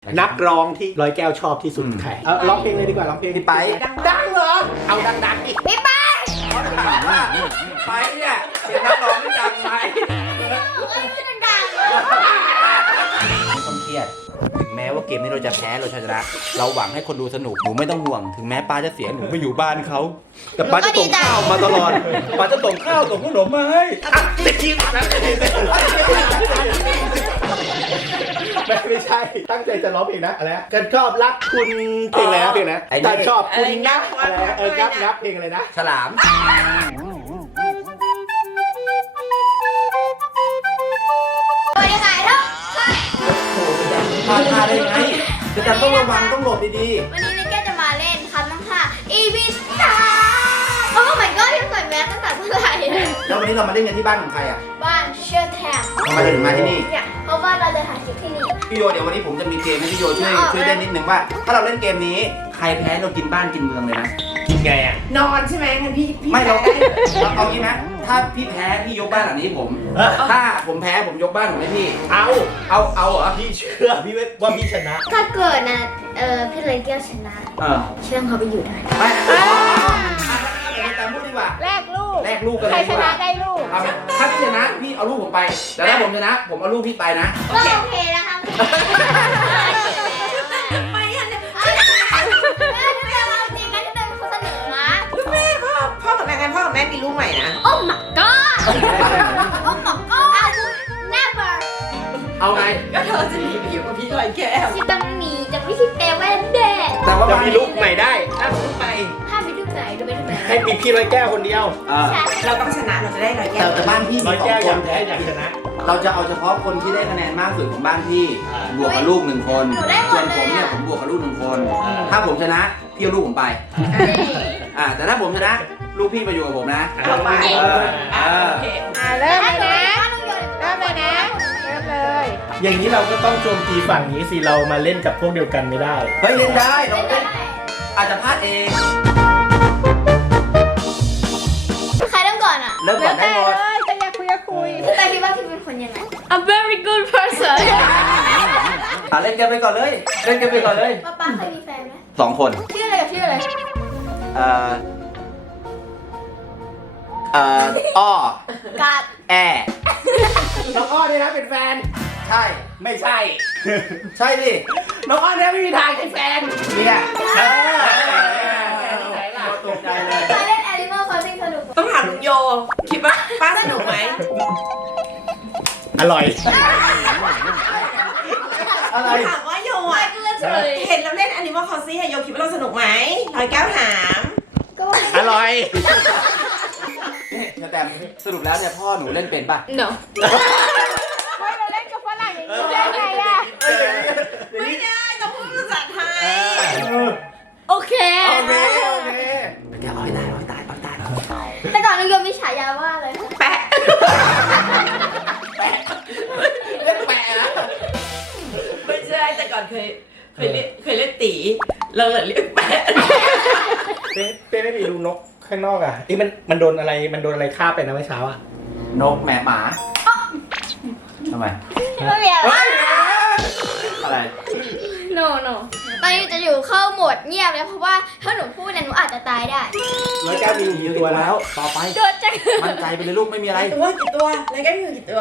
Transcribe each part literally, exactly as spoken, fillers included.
นักร้องที่ร้อยแก้วชอบที่สุดใครเอาร้องเพลงเลยดีกว่าร้องเพลงพี่ไปดังเหรอเอาดังๆอีกพี่ไปไปเนี่ยเป็นนักร้องที่ดังไหมเอ้ยไม่ดังๆเลยไม่ต้องเครียดถึงแม้ว่าเกมนี้เราจะแพ้เราชนะเราหวังให้คนดูสนุกหนูไม่ต้องห่วงถึงแม้ป้าจะเสียหนูไปอยู่บ้านเขาแต่ป้าจะส่งข้าวมาตลอดป้าจะส่งข้าวส่งขนมมาให้จะคิดแบบไม่ใช่ตั้งใจจะร้องเพลงนะอะไรนะกันชอบรักคุณเพลงอะไรนะเพลงนะแต่ชอบคุณนักอะไรนะเออนับนับเพลงอะไรนะฉลามตัวยังไงเนาะพลาดท่าได้ไงจะจำต้องระวังต้องหลบดีวันนี้นิกเก้จะมาเล่นคำน้ำค่ะ อีวิสตาโอ้ my god ที่ใส่แมสตั้งแต่เมื่อไหร่ๆแล้ววันนี้เรามาเล่นกันที่บ้านของใครอ่ะบ้านเชื่อแทมทำไมเราถึงมาที่นี่เนี่ยเพราะว่าเราจะถ่ายคลิปที่นี่พี่โยเดี๋ยววันนี้ผมจะมีเกมให้พี่โยช่วยช่วยเล่นนิดนึงว่า ถ้าเราเล่นเกมนี้ใครแพ้เรากินบ้านกินเมืองเลยนะกินไงอ่ะนอนใช่ไหมงั้นพี่พี่ไม่เราได้เลยเราเอางี้นะถ้าพี่แพ้พี่ยกบ้านหลังนี้ให้ผม ถ้าผมแพ้ผมยกบ้านผมให้พี่เอาเอาเอาเหรอพี่เชื่อพี่ว่าพี่ชนะถ้าเกิดนะเออพี่เลยแก้วชนะเออเชื่อเขาไปอยู่ได้ไม่เอาเอาตามพูดดีกว่าแลกลูกแลกลูกกันใคเลรยชดีกนะว่าได้ลูกเอาถ้าพี่ชนะพี่เอาลูกผมไป แต่ถ้าผมชนะผมเอาลูกพี่ไปนะก็โอเคนะคะไม่ทันเลยแม่ที่เป็นเราจริงนะที่เป็นคนเสนอมาลูกแม่พ่อพ่อกับแม่กันพ่อกับแม่มีลูกใหม่นะโอ้ my god โอ้ my god never เอาไงก็เธอจะหนีไปอยู่กับพี่ลอยแก้วที่ต้องหนีจากวิธีแปลว่าเด็กแต่ว่าจะบ้านมีลูกใหม่ได้ถ้ามีลูกใหม่ห้ามไปดูไหนดูไปดูไหนให้มีพี่ร้อยแก้วคนเดียวเออเราต้องชนะเราจะได้ลอยแก้แต่วแต่บ้านพี่ร้มีอยสอแก้งวคอยาน กแพ้อยากชนะเราจะเอาเฉพาะคนที่ได้คะแนนมากสุดของบ้านพี่อ่าบวกกับลูกหนึ่งคนส่วนผมเนี่ยผมบวกกับลูกหนึ่งคนอ่าถ้าผมชนะพี่เอาลูกผมไป อ่าแต่ถ้าผมชนะลูกพี่มาอยู่กับผมนะเอาไปเออเออโอเคอ่าเริ่มเลยนะถ้าต้องโยนเริ่มเลยนะ เริ่มเลยอย่างนี้เราก็ต้องโจมตีฝั่งนี้สิเรามาเล่นกับพวกเดียวกันไม่ได้เฮ้ยเล่นได้เราเล่นเล่นได้อาจจะพลาดเองใครเริ่มก่อนอ่ะเริ่มก่อนได้หมดเลยจะอยากคุยก็คุยพี่ไปคิดว่าพี่เป็นคนยังไง A very good person อ่ะเล่นกันไปก่อนเลย เล่นกันไปก่อนเลยป้าป้าเคยมีแฟนไหมสองคนชื่ออะไรกับชื่ออะไรเอ่อเอ่ออ้อกัดแอน้องอ้อเนี่ยนะเป็นแฟนใช่ไม่ใช่ใช่ดิน้องอ้อเนี่ยไม่มีทางเป็นแฟนเนี่ยเออตกใจเลยเคยเล่น Animal Crossing สนุกต้องถามลุงโย คิดว่าป้าสนุกไหมอร่อยอะไรถามว่าโยอ่ะเห็นเราเล่น Animal Crossing อะโยคิดว่าเราสนุกไหมลอยแก้วถามก็ว่าอร่อยนี่แต่สรุปแล้วเนี่ยพ่อหนูเล่นเป็นป่ะ no ไม่เราเล่นกับฝรั่งอย่างนี้ได้ไงอ่ะ ไม่ได้ต้องพูดภาษาไทยโอเคโอเคโอเคแกเอาให้ตายเอาให้ตายเอาให้ตายเอาให้ตายแต่ก่อนน้องโยมมีฉายาว่าอะไรคะแปะเล่นแปะนะไม่ใช่แต่ก่อนเคยเคยเรียกเคยเรียกตีเราเลยเรียกแปะเต้เต้ไม่ไปดูนกข้างนอกอ่ะนี่มันมันโดนอะไรมันโดนอะไรฆ่าไปนะเมื่อเช้าอ่ะนกแหมหมาทำไมไม่มีอะไรอะไร no no ตอนนี้จะอยู่เข้าโหมดเงียบแล้วเพราะว่าถ้าหนูพูดเนี่ยหนูอาจจะตายได้ร้อยแก้วมีกี่ตัวแล้วต่อไปโดนจังมั่นใจไปเลยลูกไม่มีอะไรกี่ตัวกี่ตัวลอยแก้วมีกี่ตัว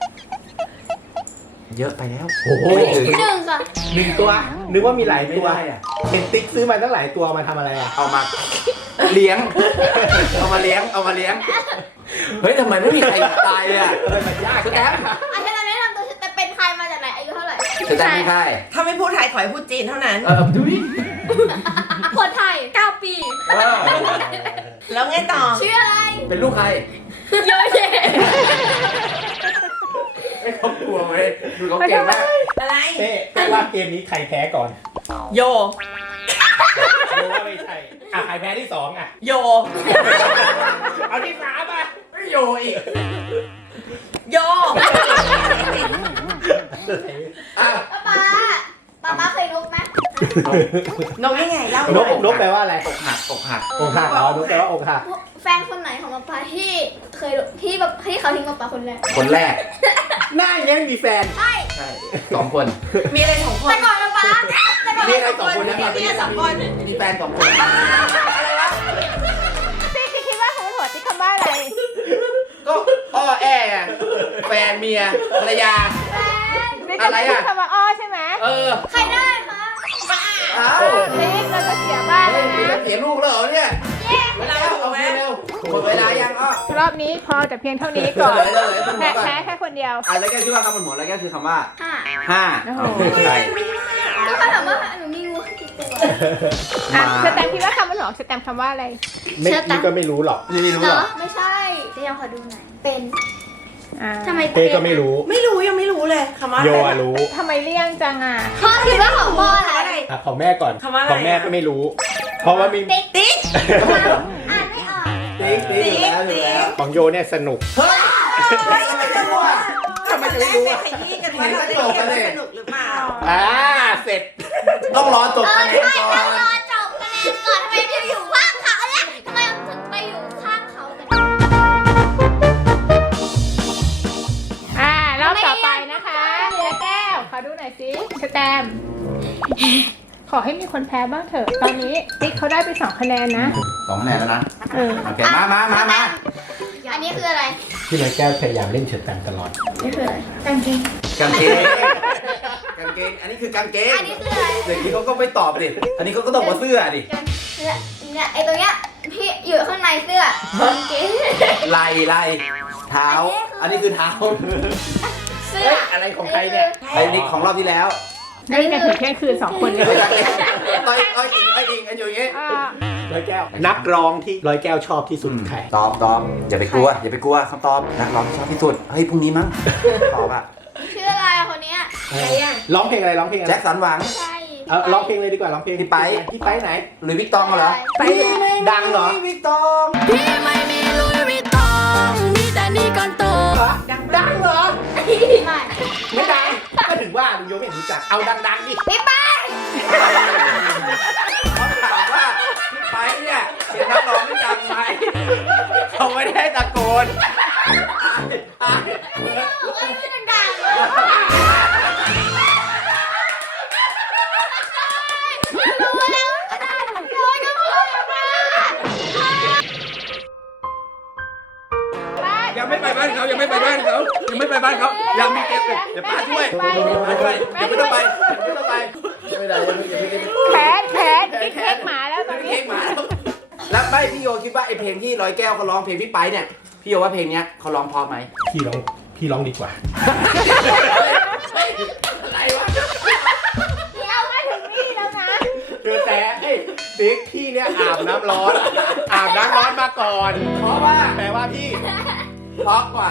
เยอะไปแล้วโอ้โหไม่ถึงหนึ่งค่ะหนึ่งตัวนึกว่ามีหลายไม่ตัวได้อะเห็นติ๊กซื้อมาตั้งหลายตัวมาทำอะไรอ่ะเอามาเลี้ยง เอามาเลี้ยง เอามาเลี้ยง เฮ้ยทำไมไม่มีใครตายเลยอ่ะทำไมมันยากสแตมป์อาจารย์แนะนำตัวจะเป็นใครมาจากไหนอายุเท่าไหร่สแตมป์ไม่ใช่ถ้าไม่พูดไทยขอให้พูดจีนเท่านั้นเออดูดิคนไทยเก้าปีเออแล้วไงต่อชื่ออะไรเป็นลูกใครเยอะแยะไอ้เขากลัวเว้ยดูเขาเก่งมากอะไรเต้เต้ว่าเกมนี้ใครแพ้ก่อนโยรู้ว่าไม่ใช่อ่ะใครแพ้ที่สองอ่ะโยเอาที่สามอ่ะไม่โยอีกโยอ่ะป้าป้าป้าเคยนกไหมนกยังไงเล่านกนกแปลว่าอะไรอกหักอกหักอกหักเหรอนกแปลว่าอกหักแฟนคนไหนของป้าป้าที่เคยที่แบบที่เขาทิ้งป้าป้าคนแรกคนแรกหน้าอย่างนี้ไม่มีแฟนใช่ใช่สองคนมีอะไรของคนแต่ก่อนป้าป้ามีสองคนมีแฟนสองคนติ๊กคิดว่าสมมติหัวติ๊กคำว่าอะไรก็อ้อแอไงแฟนเมียภรรยาติ๊กอะไรอะคำว่าอ้อใช่ไหมเออใครได้คะอ้าวติ๊กเราจะเสียบ้านเฮ้แล้ยวนะเสียลูกแล้วเหรอเนี่ยเวลาเอาเร็วหมดเวลายังอ้อรอบนี้พอแต่เพียงเท่านี้ก่อนเลยเลยคุณหมแพ้อก่อนแพ้แค่คนเดียวอะไรแก้คิดว่าคำบนหัวอะไรแก้คือคำว่าห้าห้าโอ้โหใช่ก็เขาถามว่าหนูมีงูกี่ตัวอ่ะสแตมป์คิดว่าคำบนหัวสแตมป์คำว่าอะไรไม่เชื่อตาพี่ก็ไม่รู้หรอกนี่ไม่รู้เหรเหรออไม่ใช่เดี๋ยวขอดูหน่อยเป็นอ่าทำไมเต้ก็ไม่รู้ไม่รู้ยังไม่รู้เลยคำว่าโยอะไรอะรู้ทำไมเลี่ยงจังอ่ะพ่อคิดว่าของพ่ออะไรอ่ะของแม่ก่อนคำว่าอะไรของแม่ก็ไม่รู้ เพราะว่ามีติ๊กติ๊กอ่านไม่ออกติ๊กติ๊กอยู่แล้วอยู่แล้วของโยเนี่ยสนุกเฮ้ยทำไมจะไม่รู้อ่ะทำไมจะไม่รู้อ่ะขยี้กันว่าเราได้เรียนแล้วสนุกหรือเปล่าอ่าเสร็จต้องรอจบเอคะอแนนใช่ก่อแล้วนรอจบคะแนนก่อนทำไมพี่อยู่ข้างเขาเนี่ยทำไมถึงไปอยู่ข้างเขากันอ่ารอบต่อไปนะคะเหลือแก้ว ขอดูหน่อยสิสแตมป์ขอให้มีคนแพ้บ้างเถอะ ตอนนี้ติ๊กเขาได้ไปสองคะแนนนะสองคะแนนแล้วนะเออโอเคมามามามาอันนี้คืออะไรพี่เลยแก้วพยายามเล่นเฉิดแตมตลอดนี่คืออะไรกางเกงกางเกงกางเกงอันนี้คือกางเกงอันนี้คืออะไรเด็กนี้เขาก็ไม่ตอบดิอันนี้เขาก็ต้องมาเสื้อดิกางเนี่ยเนี่ยไอตรงเนี้ยพี่อยู่ข้างในเสื้อกางเกงไหล่ไหล่เท้า อันนี้คือเท้าเสื้อเฮ้ยอะไรของใครเนี่ยไอ้นี่ของรอบที่แล้วเล่นกันถึงเที่ยงคืนสองคนเลยต้อยต้อยอิงต้อยอิงกันอยู่อย่างงี้อ่าร้อยแก้ว นักร้องที่ร้อยแก้วชอบที่สุดใครตอบตอบอย่าไปกลัว อย่าไปกลัวคำตอบนักร้องที่ชอบที่สุดเฮ้ยพรุ่งนี้มั้งตอบอะชื่ออะไรอะคนเนี้ยเออร้องเพลงอะไรร้องเพลงอะไรแจ็คสันหวังใช่เออร้องเพลงเลยดีกว่าร้องเพลงพี่ไปพี่ไปไหนหรือวิกตองเหรอไปดังเหรอวิกตองดังเหรอไม่ไม่ดังก็ถึงว่าลุงโยไม่เห็นรู้จักเอาดังๆดิพี่ไปเขาถามว่าพี่ไปเนี่ยเป็นนักร้องที่ดังไหมเขาไม่ได้ตะโกนบอกว่าชื่อดังเลยรู้แล้วก็ได้โอ้ยน้องพูดมายังไม่ไปบ้านเขายังไม่ไปบ้านเขายังไม่ไปบ้านเขายังมีเก็บเลยเดี๋ยวป้าช่วยป้าช่วยเดี๋ยวไม่ต้องไปไม่ต้องไปไม่ได้ยังไม่ยังไม่ได้แขนแขนติ๊กเค้กหมาแล้วตอนเพนี้ลงมาแล้วแล้วไม่พี่โยคิดว่าไอเพลงที่ร้อยแก้วเขาร้องเพลงพี่ไปเนี่ยพี่โยว่าเพลงเนี้ยเขาร้องเพราะไหมพี่ร้องพี่ร้องดีกว่าอะไรวะเรามาถึงนี่แล้วนะคือแต่ไอ้ติ๊กพี่เนี่ยอาบน้ำร้อน อาบน้ำร้อนมาก่อนเพราะว่าแปลว่าพี่เพราะกว่า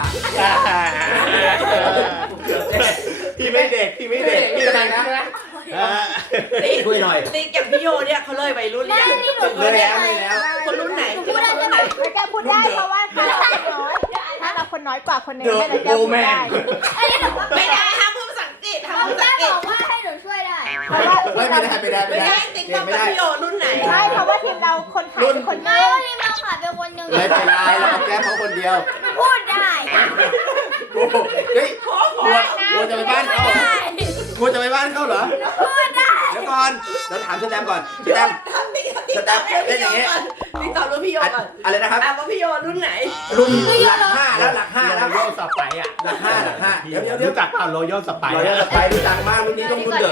พี่ไม่เด็กพี่ไม่เด็กพี่อะไรนะเออติ๊กช่วยหน่อยติ๊กกับพี่โยเนี่ยเขาเลยวัยรุ่นหรือยังเลยแล้วเลยแล้วคนรุ่นไหนคิดว่าคนรุ่นไหนแล้วแกพูดได้เพราะว่าถ้าเราคนน้อยถ้าเราคนน้อยกว่าคนหนึงให้เราแกพูดได้อันนี้หนูว่าไม่ได้ห้ามพูดภาษาอังกฤษห้ามเขาพูดภาแม่ษาอังกฤษบอกว่าให้หนูช่วยได้เพราะว่าไม่ได้ไม่ได้ไม่ไม่ได้ได้ติ๊กบอกกับพี่โยรุ่นไหนไม่เพราะว่าทีมเราคนขายเป็นคนไม่เดียวว่าที่มาขาดเป็นคนหนึ่งไม่เป็นไรเราแก้เขาคนเดียวพูดได้กูเฮ้ยกลัวกลัวจะไปบ้านเขาเหรอได้กลัวจะไปบ้านเขาเหรอพูดได้เดี๋ยวก่อนเดี๋ยวถามสแตมป์ก่อนสแตมป์ติ๊กตอบเล่นอย่างงี้ติ๊กตอบรุ่นพี่โยก่อนอะไรนะครับอ่ะว่าพี่โยรุ่นไหนรุ่นหลักห้าแล้วหลักห้าโรแล้วโยสไปอ่ะหลักห้าหลักห้าเดี๋ยวเดี๋ยวเดี๋ยวรู้จักเปล่าโรโยสไปเราจะไปรู้จักมากรุ่นนี้ต้องรุ่นเดือด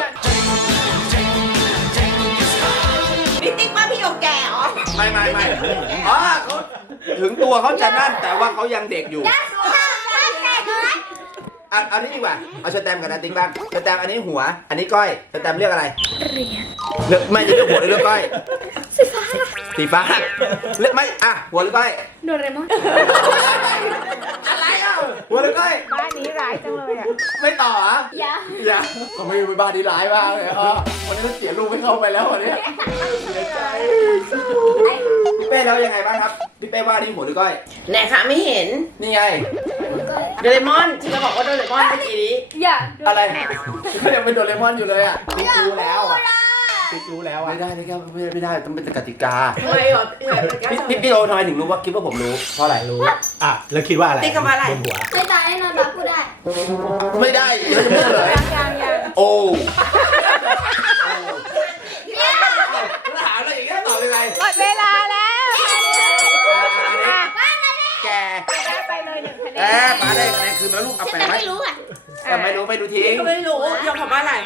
นี่ติ๊กว่าพี่โยแก่เหรอไม่ไม่ไม่อ๋อเขาถึงตัวเขาจะนั่นแต่ว่าเขายังเด็กอยู่ได้สุภาพได้แต่น้อยเอาเอานี้ดีกว่าเอาสแตมป์กับนาติ๊กบ้างสแตมป์อันนี้หัว อันนี้ก้อยสแตมป์เรียกอะไรเลือกไม่จะเลือกหัวหรือเลือกก้อยสีฟ้าสีฟ้าเลือกไม่อ่ะหัวหรือก้อยโดเรมอนอะไรอ่ะหัวหรือก้อยบ้านนี้ร้ายจังเลยอ่ะไม่ต่ออ่ะอย่าอย่าเขาไม่มีบ้านที่ร้ายมากเลยอ๋อวันนี้ต้องเสียลูกให้เข้าไปแล้ววันนี้เสียใจพี่เป้แล้วยังไงบ้างครับพี่เป้ว่านี่หัวหรือก้อยไหนคะไม่เห็นนี่ไงโดเรมอนที่เราบอกว่าโดเรมอนเมื่อกี้นี้อย่าอะไรก็ยังเป็นโดเรมอนอยู่เลยอ่ะติ๊กรู้แล้วอ่ะติ๊กรู้แล้วอ่ะไม่ได้ไม่ได้ไม่ได้ไม่ได้ต้องเป็นกติกาทำไมเหรอพี่พี่พี่โดทำไมถึงรู้ว่าคิดว่าผมรู้เพราะอะไรรู้อ่ะแล้วคิดว่าอะไรติ๊กคำว่าอะไรบนหัวไม่ตายแน่นอนบักพูดได้ไม่ได้ยังไม่พูดเลยยังยังยังโอ้เนี่ย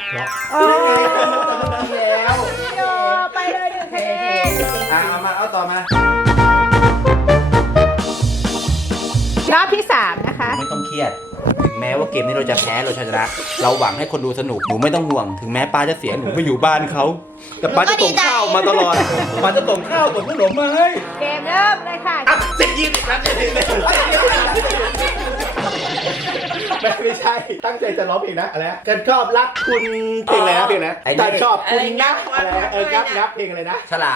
โอ้แล้วพี่โยไปเลยหนึ่งคะแนนอ่ะเอามาเอาต่อมารอบที่สามนะคะไม่ต้องเครียด ถึงแม้ว่าเกมนี้เราจะแพ้เราชนะ เราหวังให้คนดูสนุก หนูไม่ต้องห่วง ถึงแม้ป้าจะเสียหนูไปอยู่บ้านเขา แต่ป้าจะส่งข้าวมาตลอด ป้าจะส่งข้าวส่งขนมมาให้เกมเริ่มเลยค่ะอ่ะสิบยี่สิบนัดสิบยี่สิบไม่ไม่ใช่ ตั้งใจจะร้องเพลงนะอะไรนะกันชอบรักคุณเพลงอะไรนะเพลงนะไอ้นี่แต่ชอบคุณนะอะไรนะเอองับงับเพลงอะไรนะฉลาม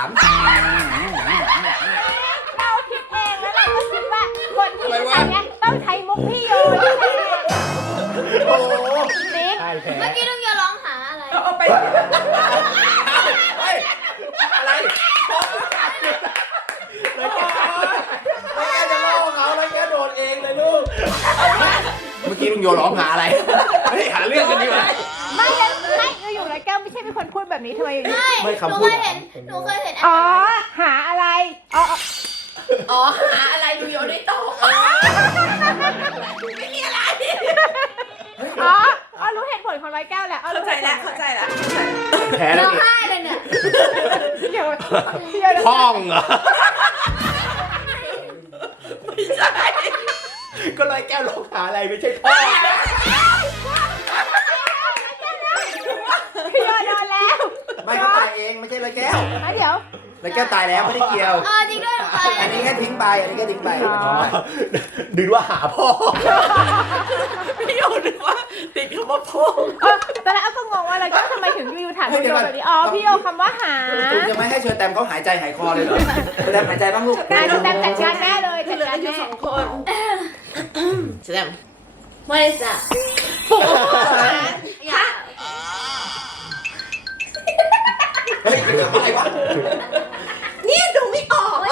เราคิดเองแล้วเราก็คิดว่าคนที่ทำเนี้ยต้องใช้มุกพี่โยนี่แหละโอ้โหติ๊กใช่แพ้เมื่อกี้ลุงโยร้องหาอะไรเอาไปเฮ้ยอะไรแล้วแกแล้วแกจะล่อเขาแล้วแกโดดเองเลยลูกเมื่อกี้ลุงโยร้องหาอะไรเฮ้ยหาเรื่องกันดีกว่าไม่ไม่อยู่ๆแล้วแก้วไม่ใช่เป็นคนพูดแบบนี้ทำไมอยู่ดีไม่ไม่หคำนูพูเคดยเห็น หนูเคยเห็นอ๋อ หาอะไร อ๋ออ๋อหาอะไรดูโยได้ตอบไม่มีอะไรอ๋อ อ๋อ รู้เหตุผลของร้อยแก้วแหละอ๋อเข้ารู้ใจหตุผแล้วเข้าใจแล้วเข้าใจแล้วแพ้แล้วร้องนี่ไห้เลยเนี่ยพี่โยพี่โยห้องเหรอไม่ใช่ก็เลยแก้วร้องหาอะไรไม่ใช่พ่อพี่โยโดนแล้วไม่เขาตายเองไม่ใช่เลยแก้วอ่ะเดี๋ยวเลยแก้วตายแล้วไม่ได้เกี่ยวเออจริงด้วยหนูไปอันนี้แค่ทิ้งไป อันนี้แค่ทิ้งไปดึงว่าหาพ่อพี่โยนึกว่าติดคำว่าพ่อเออตอนแรกก็งงว่าเราแก้วทำไมถึงอยู่ถามพี่โยแบบนี้ อ๋อ พี่โยคำว่าหาคุณจะไม่ให้เชิญแตมเขาหายใจหายคอเลยเหรอเชิญแตมหายใจบ้างลูกนายดูแต้มจัดการแน่เลยจัดเหลือการอยู่แน่สองคนแสดงไม่ได้จ้ะปุ๊บอย่าเฮ้ยอะไรวะนี่ดูไม่ออก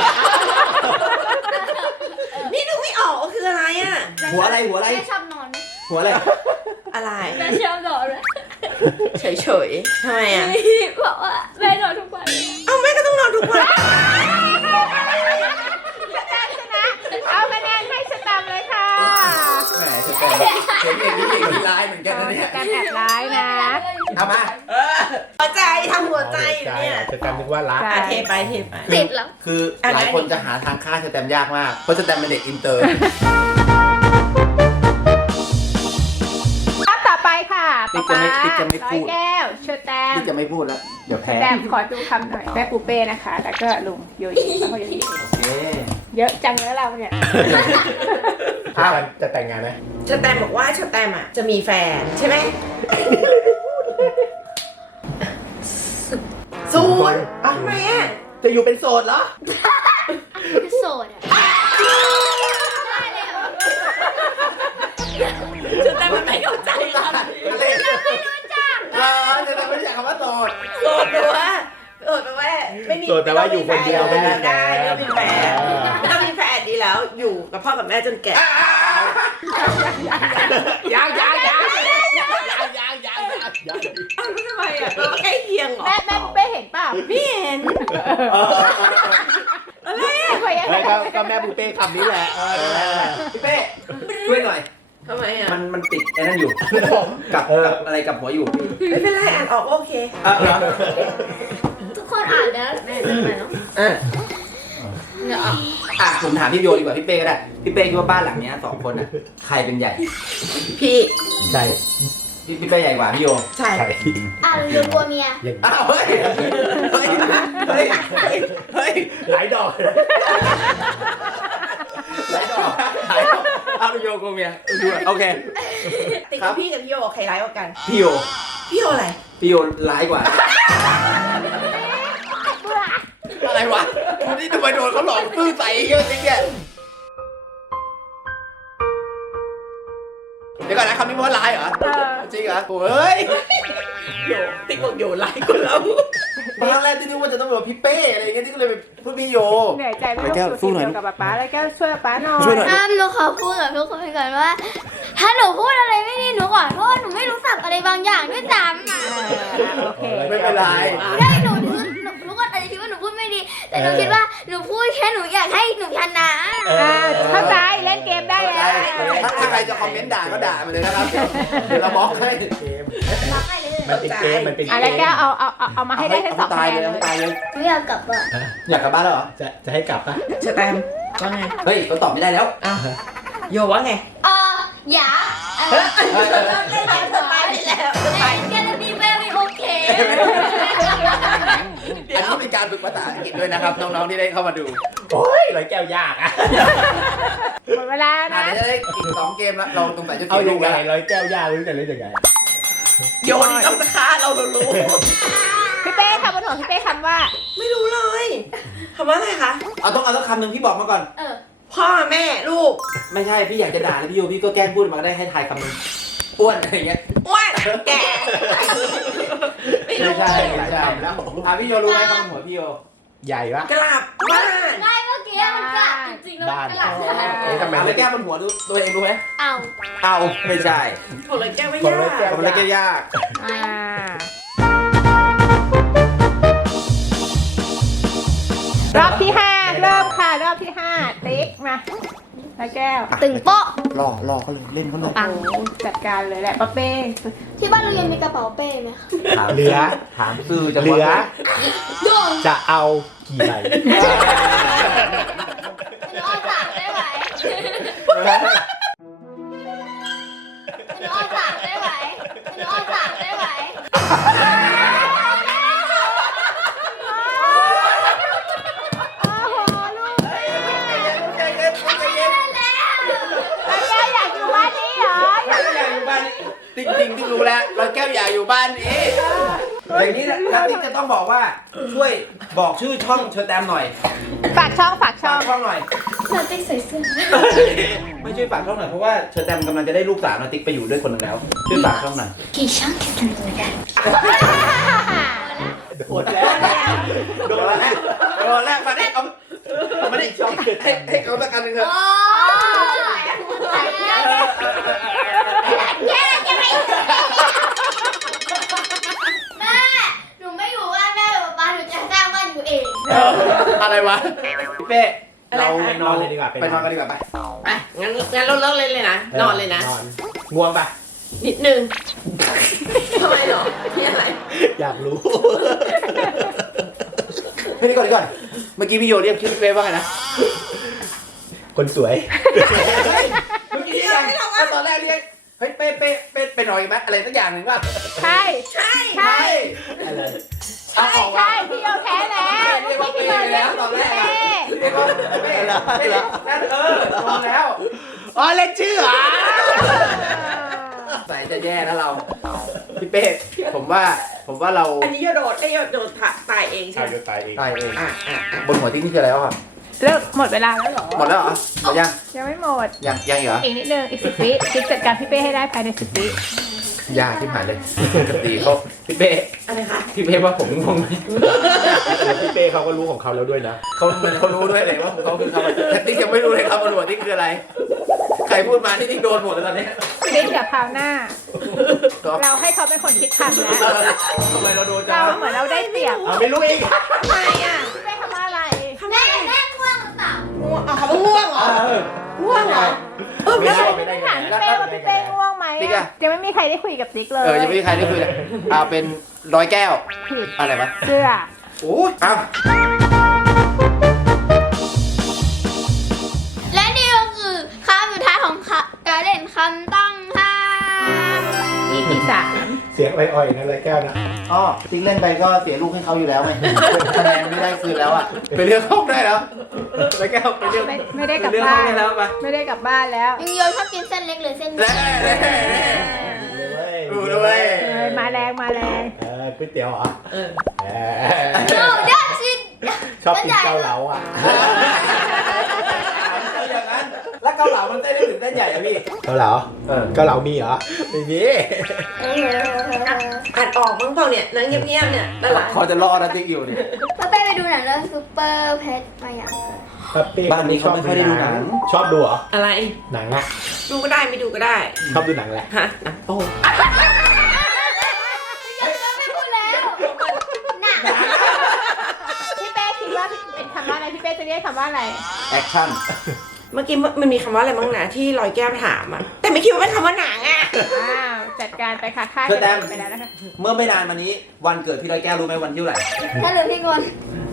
นี่ดูไม่ออกว่าคืออะไรอ่ะหัวอะไรหัวอะไรแม่ชอบนอนหัวอะไรอะไรแม่ชอบนอนเลยเฉยๆทำไมอ่ะบอกว่าแม่นอนทุกวันเอาแม่ก็ต้องนอนทุกวันสแตมชนะ เอาคะแนนให้สแตมเลยค่ะแหมเชิญแตมเห็นเองนี่เองมีร้ายเหมือนกันนะเนี่ยการแอบร้ายนะเอามาเออหัวใจทำหัวใจอยู่เนี่ยจะจำนึกว่ารักอ่ะเทไปเทไปติดแล้วคือหลายคนจะหาทางฆ่าสแตมยากมาก เพราะสแตมเป็นเด็กอินเตอร์รอบต่อไปค่ะติ๊กจะไม่ติ๊กจะไม่ร้อพูยดแก้วเชอร์แตมที่จะไม่พูดแล้ว เดี๋ยวสแพ้แตมขอดูคำหน่อย แม่ปูเป้นะคะ แล้วก็ลุงโยยิแล้วก็โยยิโอเคเยอะจังเลยเราเนี่ยจะจะแต่งงานไหมชแตมบอกว่าชแตมอ่ะจะมีแฟนใช่ไหมศูนย์ทำไมอ่ะจะอยู่เป็นโสดเหรอโสดอ่ะได้เลยเหรอชแตมมันไม่เข้าใจเราอะไรไม่รู้จักเออจะแต่ไม่รู้จักคำว่าโสดโสดแปลว่าโสดแปลว่าไม่มีโสดแปลว่าอยู่คนเดียวไม่มีแฟนได้ไม่ต้องมีแฟนไม่ต้องมีแฟนดีแล้วอยู่กับพ่อกับแม่จนแก่ยาวยาวยาวยาวยาวยาวยาวยาวอ้าวแล้วทำไมอ่ะเราใกล้เคียงเหรอแม่แม่ปูเป้เห็นเปล่าพี่เห็นอะไรอ่ะไม่เห็นแล้วก็ก็แม่ปูเป้คำนี้แหละเออพี่เป้ช่วยหน่อยทำไมอ่ะมันมันติดไอ้นั่นอยู่ กับกับอะไรกับหัวอยู่ไม่เป็นไรอ่านออกโอเคอ่ะเหรอทุกคนอ่านแล้วแม่จะไปเนาะอ่ะเดี๋ยวเอาอ่ะผมถามพี่โยดีกว่าพี่เป้ก็ได้ พี่เป้คิดว่าบ้านหลังเนี้ยสองคนอ่ะ ใครเป็นใหญ่พี่ใช่พี่พี่เป้ใหญ่กว่าพี่โยใช่ใช่อ่านเรื่องกลัวเมียอย่างอ้าวเฮ้ย เฮ้ย เฮ้ย เฮ้ยหลายดอกเลยหลายดอกหลายดอกเอาพี่โยกูเมียดูโอเคติดกับพี่กับพี่โยใครร้ายกว่ากันพี่โยพี่โยอะไรพี่โยร้ายกว่า อะไรวะวันนี้ทำไมโดนเขาหลอกตื้อใส่เยอะจริงเนี่ยเดี๋ยวก่อนนะคำนี้ว่าร้ายเหรอเออจริงเหรอโอ้ยโยติ๊กบอกโยร้ายกว่าเราตอนแรกที่นึกว่าจะต้องแบบพี่เป้อะไรอย่างเงี้ยที่ก็เลยไปพูดพี่โยเหนื่อยใจไม่ไปแก้ต้วองสู้สู้หน่อยเดียวกับป๊าป๊าแล้วแก้วช่วยป๊าหน่อยช่วยหน่อยอ้ามหนูขอพูดกับทุกคนก่อนว่า ถ้าหนูพูดอะไรไม่ดีหนูขอโทษหนูไม่รู้สับอะไรบางอย่างด้วยซ้ำอ่ะเออโอเคไม่เป็นไรได้หนูหนูหนูทุกคนอาจจะคิดว่าหนูพูดไม่ดี แต่หนูคิดว่าหนูพูดแค่หนูอยากให้หนูชนะอ่าเข้าใจเล่นเกมได้แล้วถ้าใครจะคอมเมนต์ด่าก็ด่ามาเลยนะครับ เดี๋ยวเราบล็อกให้รักไปเลยมันเป็นเกมมันเป็นเกอ่ะมแล้วแก้วเอาเอาเอาเอามาให้ได้ทั้งสองตายคะแนเลยนเอาเลยตายเลยไม่อยากกลับอ่ะอยากกลับบ้านแล้วเหรอจะจะให้กลับปะสแตมป์ว่าไงเฮ้ยเราตอบไม่ได้แล้วอ้าวโยว่าไงเอออย่าเออเฮ้ยเฮ้ยเฮ้ยเล่นแล้วสบายแล้วสบายแกจะมีแม่ไม่โอเคอันนี้เป็นการฝึกภาษาอังกฤษด้วยนะครับน้องๆที่ได้เข้ามาดูโอ้ยร้อยแก้วยากอ่ะหมดเวลาอ่ะนะเดี๋ยวจะได้อีกสองเกมแล้วเราตรงไหนจะเอาเสียยัลูงกไงแล้วร้อยแก้วยากรู้จะเล่นยังไงโยนี่ต้องจะฆ่าเราเรารู้พี่เป้คำบนหัวพี่เป้คำว่าไม่รู้เลยคำว่าอะไรคะเอาต้องเอาต้องคำหนึ่งพี่บอกมาก่อนเออพ่อแม่ลูกไม่ใช่พี่อยากจะด่าเลยพี่โยพี่ก็แกล้งพูดมาก็ได้ให้ทายคำหนึ่งอ้วนอะไรอย่างเงี้ยอ้วนแก่ไม่รู้ไม่ใช่ไม่ใช่แล้วอ่ะพี่โยรู้ไหมคำบนหัวพี่โยใหญ่ปะกลับบ้านได้เมื่อกี้มันกลับจริงๆแล้วมันกลับเอ๊ะทำไมเลยแก้บนหัวดูตัวเองรู้ไหมเอาเอาไม่ใช่ของเลยแก้วไม่คนยาร้อยแก้วกผมเลยแก้ยากอ่ารอบที่ห้าเริ่มค่ะรอบที่ห้าติ๊กมาแล้วแก้วตึงโป๊ะรอรอเขาเลยเล่นเขาเลยตังจัดการเลยแหละป้าเป้ที่บ้านเรายังมีกระเป๋าเป้ไหมคะถามเหลือถามซื่อจะเหลือโยงจะเอากี่ใบหนูเอาสามได้ไหมหนูเอาสามได้ไหมหนูเอาสามได้ไหมโอ้โหลูกใจเย็นใจเย็นแล้วแก้วอยากอยู่บ้านนี้เหรออยากอยากอยู่บ้านนี้จริงจริงที่รู้แล้วเราแก้วอยากอยู่บ้านนี้อย่างนี้นะนักติ๊กจะต้องบอกว่าช่วยบอกชื่อช่องเชอร์แตมหน่อยฝากช่องฝากช่ฝาอก งช่องหน่อยหนูติ๊กใส่เสื้อไม่ช่วยฝากช่องหน่อยเพราะว่าเชอร์แตมกำลังจะได้ลูกสาวนาติ๊กไปอยู่ด้วยคนหนึ่งแล้วช่วยฝากช่องหน่อยกี่ช่างกี่กันเลยกันโดนแล้วโดโดนนแล้วแล้วโดนแล้วมาดิเอาเอามาดิช่องเกิดให้ให้เขาสักอันหนึ่งเถอะโอ้แย่จะไม่แม่หนูไม่อยู่บ้านแม่กับป๊าหนูจะสร้างบ้านอยู่เองอะไรวะพี่เป้เราไปนอนเลยดีกว่าไปนอนกันดีกว่าไปไปงั้นงั้นเราเลิกเล่นเลยนะนอนเลยนะนอนง่วงปะนิดนึงทำไมหรอพี่อะไรอยากรู้เฮ้ยเดี๋ยวก่อนเดี๋ยวก่อนเมื่อกี้พี่โยเรียกชื่อพี่เป้ว่าไงนะคนสวยเมื่อกี้เรียกยังตอนแรกเรียกเฮ้ยเป้เป้เป้ไปหน่อยไหมอะไรสักอย่างหนึ่งว่าใช่ใช่ใช่อะไรเอาออกมาใช่พี่โยแพ้แล้วเรียกว่าพี่เป้โยไปแล้วตอนแรกอะเรียกว่าเป้เป้นั่นเออโดนแล้วอ๋อเล่นชื่อเหรอใส่จะแย่นะเราพี่เป้ผมว่าผมว่าเราอันนี้โยโดดไอ้โยโดดผ่าตายเองใช่ใช่ไหมจะตายเองตายเองอ่ะอ่ะอ่ะบนหัวติ๊กนี่คืออะไรวะเลิกหมดเวลาแล้วเหรอหมดแล้วเหรอหมดยังยังไม่หมดยังยังอีกเหรออีกนิดนึงอีกสิบวิติ๊กจัดการพี่เป้ให้ได้ภายในสิบวิยากที่หายเลยปกติเขาพี่เป้อะไรคะพี่เป้ว่าผมงงไหมพี่เป้เขาก็รู้ของเขาแล้วด้วยนะเขาเขารู้ด้วยเลยว่าของเขาคือคำอะไรแต่ติ๊กยังไม่รู้เลยครับบนหัวติ๊กคืออะไร ใครพูดมาที่ติ๊กโดนหมดเลยตอนนี้ติ๊กเดี๋ยวคราวหน้าก็เราให้เขาเป็นคนคิดคำแล้วทำไมเราโดนจัเรางเหมือนเราได้เปรียบเอาไม่รู้อีกทำไมอ่ะพี่เป้คำว่าอะไรแม่แม่ง่วงหรือเปล่าง่วงเอาเขาง่วงเหรอง่วงเหรอเออไม่ไม่ได้ได้ไม่ได้ถามพี่เป้ว่าพี่เป้ง่วงไหมอะยังไม่มีใครได้คุยกับติ๊กเลยเออยังไม่มีใครได้คุยเลยเอาเป็นร้อยแก้วผิดอะไรวะเสื้อโอ้ยเอาและนี่ก็คือคำสุดท้ายของการเล่นคำต้องห้ามอีพีสามเสียงอ่อยๆนะเลยแก้วนะอ๋อติ๊กเล่นไปก็เสียลูกให้เขาอยู่แล้วไงคะแนนไม่ได้คืนแล้วอ่ะไปเลือกห้องได้แล้วร้อยแก้วไปเลือกไม่ไม่ได้กลับเลือกบ้าห้องนได้แล้วปะไม่ได้กลับบ้านแล้วยุงโยชอบกินเส้นเล็กหรือเส้นใหญ่ดูด้วยเออมาแรงมาแรงเออก๋วยเตี๋ยวเหรอเออเอโอ้อได้ชินชอบกินเกาเหลาอ่ะเอาอย่างนั้นแล้วเกาเหลามันเต้นได้ถึงเต้นใหญ่อะพี่เกาเหลาเออเกาเหลามีเหรอไม่มีอ่านออกมั้งเปล่าเนี่ยนั่งเงียบๆเนี่ยด้านหลังเขาจะล่อนะติ๊กอยู่เนี่ยป้าเป้ไปดูหนังเรื่องซูเปอร์เพชรมาอย่างปั๊ปี้บ้านนี้เขาไม่ค่อยได้ดูหนังชอบดูเหรออะไรหนังอ่ะดูก็ได้ไม่ดูก็ได้ชอบดูหนังแหละฮะอ่ะโอ้ไม่พูดแล้วหนังพี่เป้คิดว่าเป็นคำว่าอะไรพี่เป้จะเรียกคำว่าอะไรแอคชั่นเมื่อกี้มันมีคำว่าอะไรบ้างนะที่ลอยแก้วถามอ่ะแต่ไม่คิดว่าเป็นคำว่าหนังอ่ะอ้าวจัดการไปค่ะค่าเชิญแต้มไปแล้วนะคะเมื่อไม่นานมานี้วันเกิดพี่ร้อยแก้วรู้ไหมวันที่เท่าไหร่ถ้าลืมพี่งอน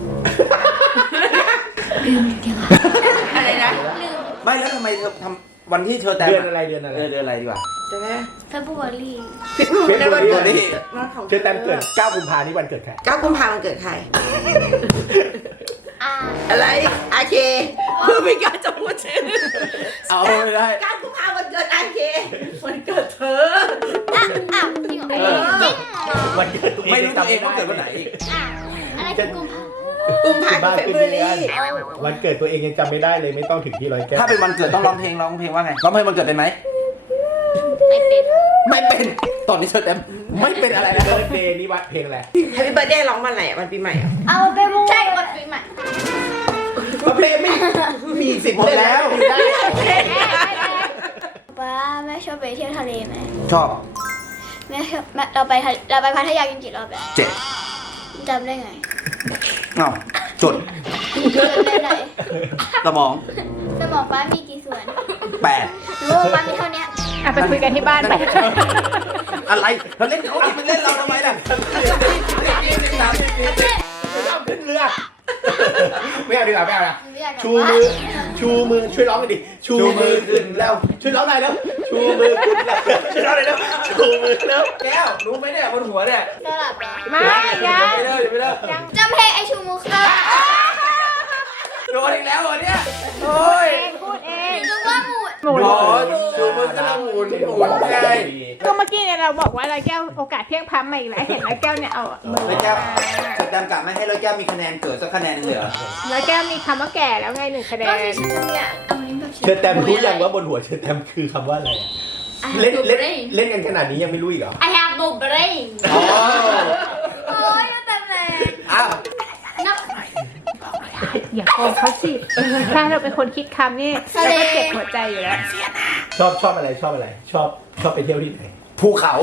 ลืมจริงอ่ะอะไรนะลืมไม่แล้วทำไมเธอทำวันที่เธอแต่งเดือนอะไรเดือนอะไรเออเดือนอะไรดีกว่าเดี๋ยวนะเฟบรุวารีผิดหนูในวันเกิดนี่วันของเธอแต้มเกิดเก้ากุมภานี่วันเกิดใครเก้ากุมภาพันธ์วันเกิดใครอ่าอะไรอาเคเพื่อไม่การจะพูดชื่อเอาไม่ได้เก้ากุมภาพันธ์วันเกิดอาเควันเกิดเธออ่ะอ่ะจริงเหรอเออจริงเหรอวันเกิดตัวเองไม่รู้ตัวเองว่าเกิดวันไหนอีกอ่ะอะไรคือกุมภากุมภาพันธ์เฟบรุรีวันเกิดตัวเองยังจำไม่ได้เลยไม่ต้องถึงที่ร้อยแก้วถ้าเป็นวันเกิดต้องร้องเพลงร้องเพลงว่าไงร้องเพลงวันเกิดเป็นไหมไม่เป็นไม่เป็น ตอนนี้เธอแต่ไม่เป็นอะไรเบิแล้วร์ดเดย์นี่วัดเพลงอะไรแฮปปี้เบิร์ดเดย์ร้องวันไหนอะวันปีใหม่อะเอาไปบูใช่วันปีใหม่เพลงไม่มีสิทธิ์หมดแล้วอยู่ได้ป้าแม่ชอบไปเที่ยวทะเลไหมชอบแม่ชอบแม่เราไปทะเราไปพัทยากันกี่รอบแล้วเจ็ดจำได้ไงเอ้าจดเกิดได้ไหนสมองสมองป้ามีกี่ส่วนแปดรู้ว่าป้ามีเท่านี้อ่ะไปคุยกันที่บ้านไปอะไรเราเล่นเขาดิมันเล่นเราทำไมล่ะขึ้นเรือ ไม่เอาดีกว่าไม่เอาละไม่อยากกลับชูบ้านมือ ชูมือ ช่วยร้องกันดิ ชูมือขึ้นแล้ว ช่วยร้องหน่อยแล้วชูมือขึ้นแล้ว ช่วยร้องหน่อยแล้วชูมือแล้วแก้วรู้ไหมเนี่ยบนหัวเนี่ยสลับเหรอไม่ยังไม่เลิกไม่เลิกจำเพลงไอชูมูครับโดนอีกแล้วเหรอเนี่ยโอ้ยเองพูดเองนึกว่าหมูหมุนโอ้ยชูมือขึ้นแล้วหมุนหมุนไงก็เมื่อกี้เนี่ยเราบอกว่าร้อยแก้วโอกาสเพียงพล้ำมาอีกแล้วเห็นร้อยแก้วเนี่ยเอามือร้อยแก้วจะจำกลับไม่ให้ร้อยแก้วมีคะแนนเกิดสักคะแนนหนึงเลยเหรอร้อยแก้วมีคำว่าแก่แล้วไงหนึ่งคะแนก็นคือฉันเนี่ยเอาลิ้นแบบเชิญแตมรู้ยังว่าบนหัวเชิญแตมคือคำว่าอะไรอะเล่นเล่นเล่นกันขนาดนี้ยังไม่รู้อีกเหรอ I have no brain อ๋อโอ้ยแต่แรงอ้าวนับอย่าโกงเขาสิถ้าเราเป็นคนคิดคำนี่เราก็เจ็บหัวใจอยู่แล้วชอบชอบอะไรชอบอะไร ชอบชอบไปเที่ยวที่ไหนภูเขา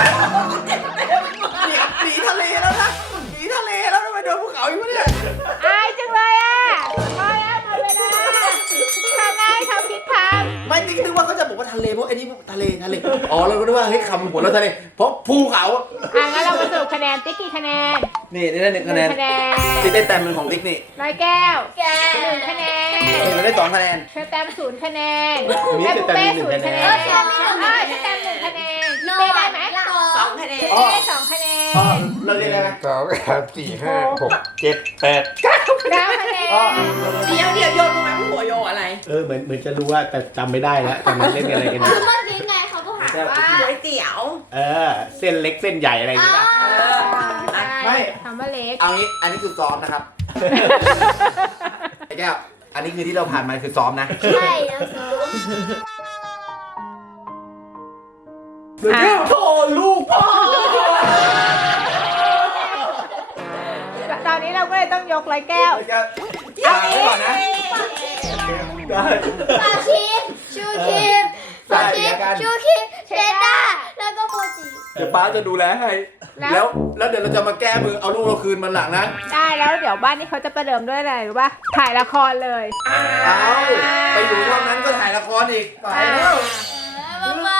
หนีทะเลแล้วนะหนีทะเลแล้วทำไมโดนภูเขาอีกวะเนี่ยอายจังเลยอ่ะพอแล้วหมดเวลาทำไงเขาคิดคไม่ติ๊กนึกว่าเขาจะบอกว่าทะเลเพราะไอ้นี่ทะเลทะเลอ๋อเราก็นึกว่าเฮ้ยคำหัวเราทะเลเพราะภูเขาำอ่ะงั้นเรามาสรุปคะแนนติ๊กกี่คะแนนนี่นี่ได้หนึ่งคะแนนคะแนนติ๊กได้แต้มหนึ่งของติ๊กนี่ร้อยแก้วแกหนึ่งคะแนนนี่เราได้สองคะแนนเชอร์แตมศูนย์คะแนนมีแม่แต่บุฟแตมเป้มีหนึ่ศูงนย์คะคะแนแนนนอ่าเชอร์แตมหนึ่งคะแนนเป้ได้ไหมสองคะแนนเป้ได้สองคะแนนอ๋อเราเรียนอะไรนะสองสามสี่ห้าหกเจ็ดแปดเก้าคะแนนเดี๋ยวเดี๋ยวโยนรู้ไหมว่าหัวโยอะไรเออเหมือนเหมือนจะรู้ว่าแต่จำไม่ได้แล้วตอนนั้นเล่นกันอะไรกันอยู่คือเมื่อกี้ไงเขาก็หาว่าก๋วยเตี๋ยวเออ เส้นเล็กเส้นใหญ่อะไรอย่างเงี้ยป่ะไม่คำว่าเล็กเอางี้อันนี้คือซ้อมนะครับไอ้แก้วอันนี้คือที่เราผ่านมาคือซ้อมนะใช่แล้วเธออ่ะโธ่ลูกพ่อตอนนี้เราก็เลยต้องยกร้อยแก้วไอ้แก้วเอาไว้ก่อนนะปาชีสชูครีมปาชีสชูครีมเชดดาร์แล้วก็โมจิเดี๋ยวป้าจะดูแลให้แล้วแล้วแล้วเดี๋ยวเราจะมาแก้มือเอาลูกเราคืนมันหลังนั้นได้แล้วเดี๋ยวบ้านนี้เขาจะประเดิมด้วยอะไรรู้ป่ะถ่ายละครเลยเอาไปอยู่ช่องนั้นก็ถ่ายละครอีกตายแล้วบ้าบ้า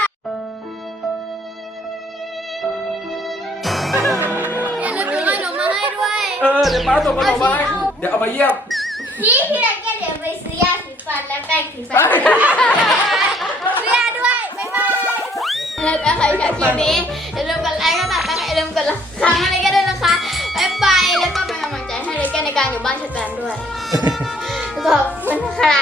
อย่าลืมถือขนมมาให้ด้วยเออเดี๋ยวป้าส่งขนมมาให้เดี๋ยวเอามาเยี่ยมพี่พี่นักแกเดี๋ยวไปซื้อยาสีฟันและแป้งสีฟันเสื้อด้วยบ๊ายบายแล้วถ้าใครชอบคลิปนี้อย่าลืมกดไลค์กดติดตามอย่าลืมกดละครั้งอะไรก็ได้นะคะบ๊ายบายแล้วก็เป็นกำลังใจให้เลยแกในการอยู่บ้านชัดแปมด้วยขอบคุณค่ะ